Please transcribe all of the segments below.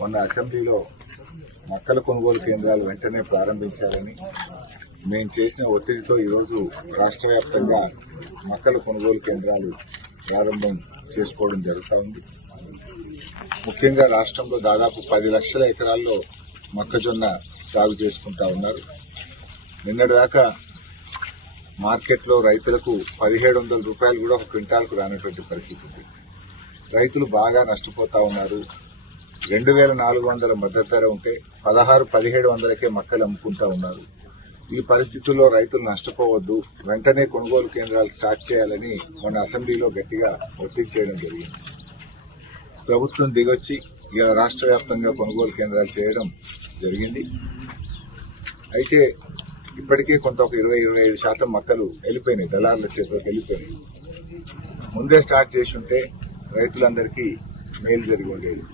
మొన్న అసెంబ్లీలో మొక్కల కొనుగోలు కేంద్రాలు వెంటనే ప్రారంభించాలని మేము చేసిన ఒత్తిడితో ఈరోజు రాష్ట్ర వ్యాప్తంగా మొక్కల కొనుగోలు కేంద్రాలు ప్రారంభం చేసుకోవడం జరుగుతూ ఉంది. ముఖ్యంగా రాష్ట్రంలో దాదాపు 10 లక్షల ఎకరాల్లో మొక్కజొన్న సాగు చేసుకుంటా ఉన్నారు. నిన్నటిదాకా మార్కెట్లో రైతులకు 1700 రూపాయలు కూడా ఒక క్వింటాల్కు రానటువంటి పరిస్థితి ఉంది. రైతులు బాగా నష్టపోతా ఉన్నారు. 2400 మద్దతు ధర ఉంటే 1600-1700కే మొక్కలు అమ్ముకుంటా ఉన్నారు. ఈ పరిస్థితుల్లో రైతులు నష్టపోవద్దు, వెంటనే కొనుగోలు కేంద్రాలు స్టార్ట్ చేయాలని మొన్న అసెంబ్లీలో గట్టిగా ఒత్తిడి చేయడం జరిగింది. ప్రభుత్వం దిగొచ్చి ఇలా రాష్ట్ర వ్యాప్తంగా కొనుగోలు కేంద్రాలు చేయడం జరిగింది. అయితే ఇప్పటికే కొంత ఒక 20-25% మొక్కలు వెళ్ళిపోయినాయి, దళారుల చేతిలోకి వెళ్ళిపోయినాయి. ముందే స్టార్ట్ చేసి ఉంటే రైతులందరికీ మేలు జరిగి ఉండేది.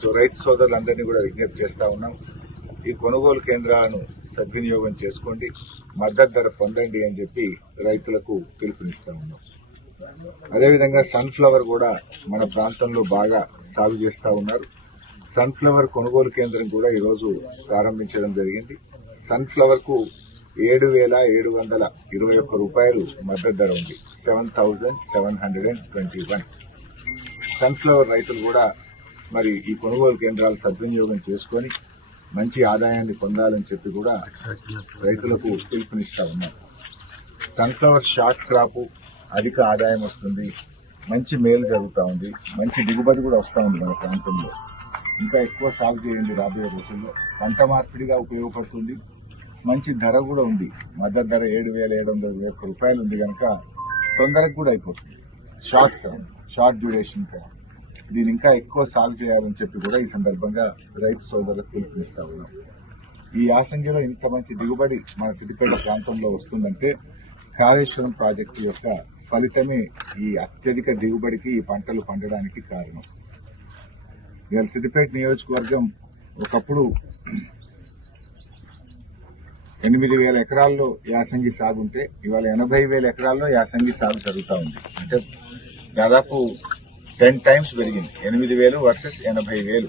సో రైతు సోదరులందరినీ కూడా విజ్ఞప్తి చేస్తా ఉన్నాం, ఈ కొనుగోలు కేంద్రాలను సద్వినియోగం చేసుకోండి, మద్దతు ధర పొందండి అని చెప్పి రైతులకు పిలుపునిస్తా ఉన్నాం. అదేవిధంగా సన్ఫ్లవర్ కూడా మన ప్రాంతంలో బాగా సాగు చేస్తా ఉన్నారు. సన్ఫ్లవర్ కొనుగోలు కేంద్రం కూడా ఈరోజు ప్రారంభించడం జరిగింది. సన్ఫ్లవర్ కు 7,721 రూపాయలు మద్దతు ధర ఉంది, 7,721. సన్ఫ్లవర్ రైతులు కూడా మరి ఈ కొనుగోలు కేంద్రాలు సద్వినియోగం చేసుకుని మంచి ఆదాయాన్ని పొందాలని చెప్పి కూడా రైతులకు పిలుపునిస్తా ఉన్నారు. సన్ఫ్లవర్ షార్ట్ క్రాప్, అధిక ఆదాయం వస్తుంది, మంచి మేలు జరుగుతూ ఉంది, మంచి దిగుబడి కూడా వస్తూ ఉంది. మన ప్రాంతంలో ఇంకా ఎక్కువ సాగు చేయండి రాబోయే రోజుల్లో. పంట మార్పిడిగా ఉపయోగపడుతుంది, మంచి ధర కూడా ఉంది. మద్దతు ధర 7,721 రూపాయలు ఉంది కనుక తొందరగా కూడా అయిపోతుంది. షార్ట్ డ్యూరేషన్ క్రాప్, దీని ఇంకా ఎక్కువ సాగు చేయాలని చెప్పి కూడా ఈ సందర్భంగా రైతు సోదరులకు పిలుపునిస్తా ఉన్నాం. ఈ యాసంగిలో ఇంత మంచి దిగుబడి మన సిద్దిపేట ప్రాంతంలో వస్తుందంటే కాళేశ్వరం ప్రాజెక్టు యొక్క ఫలితమే ఈ అత్యధిక దిగుబడికి, ఈ పంటలు పండడానికి కారణం. ఇవాళ సిద్దిపేట నియోజకవర్గం ఒకప్పుడు 8,000 ఎకరాల్లో యాసంగి సాగు ఉంటే ఇవాళ 80,000 ఎకరాల్లో యాసంగి సాగు జరుగుతూ ఉంది. అంటే దాదాపు 10 టైమ్స్ పెరిగింది. 8,000 వర్సెస్ 80,000.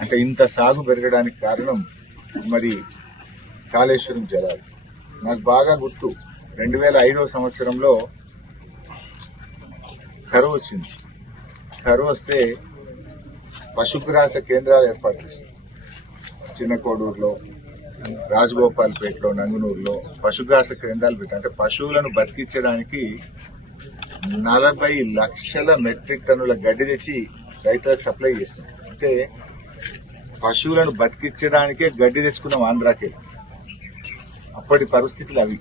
అంటే ఇంత సాగు పెరగడానికి కారణం మరి కాళేశ్వరం జలాలు. నాకు బాగా గుర్తు, 2005వ సంవత్సరంలో కరువు వచ్చింది. కరువు వస్తే పశుగ్రాస కేంద్రాలు ఏర్పాటు చేశారు. చిన్న కోడూరులో, రాజగోపాల్పేటలో, నంగునూరులో పశుగ్రాస కేంద్రాలు పెట్టారు. అంటే పశువులను బతికించడానికి 40 లక్షల మెట్రిక్ టన్నుల గడ్డి తెచ్చి రైతులకు సప్లై చేసినాం. అంటే పశువులను బతికించడానికే గడ్డి తెచ్చుకున్నాం ఆంధ్రాకి. అప్పటి పరిస్థితులు అవి.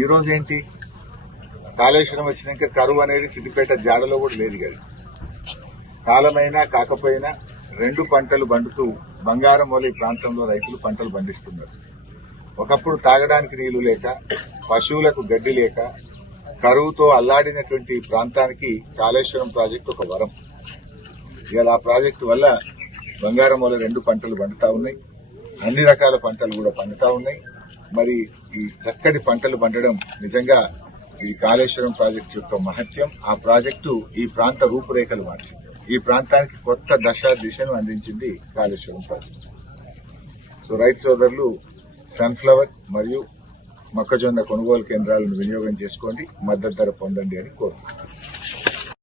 ఈ రోజు ఏంటి, కాళేశ్వరం వచ్చినాక కరువు అనేది సిద్దిపేట జాడలో కూడా లేదు కదా. కాలమైనా కాకపోయినా 2 పంటలు పండుతూ బంగారమౌళి ప్రాంతంలో రైతులు పంటలు పండిస్తున్నారు. ఒకప్పుడు తాగడానికి నీళ్లు లేక, పశువులకు గడ్డి లేక, కరువుతో అల్లాడినటువంటి ప్రాంతానికి కాళేశ్వరం ప్రాజెక్టు ఒక వరం. ఇవాళ ఆ ప్రాజెక్టు వల్ల బంగారమౌళి 2 పంటలు పండుతా ఉన్నాయి, అన్ని రకాల పంటలు కూడా పండుతా ఉన్నాయి. మరి ఈ చక్కటి పంటలు పండడం నిజంగా ఇది కాళేశ్వరం ప్రాజెక్టు యొక్క మహత్యం. ఆ ప్రాజెక్టు ఈ ప్రాంత రూపురేఖలు మార్చింది, ఈ ప్రాంతానికి కొత్త దిశను అందించింది కాళేశ్వరం ప్రాజెక్టు. సో రైతు సోదరులు సన్ఫ్లవర్ మరియు మొక్కజొన్న కొనుగోలు కేంద్రాలను వినియోగం చేసుకోండి, మద్దతు ధర పొందండి అని కోరుతున్నాను.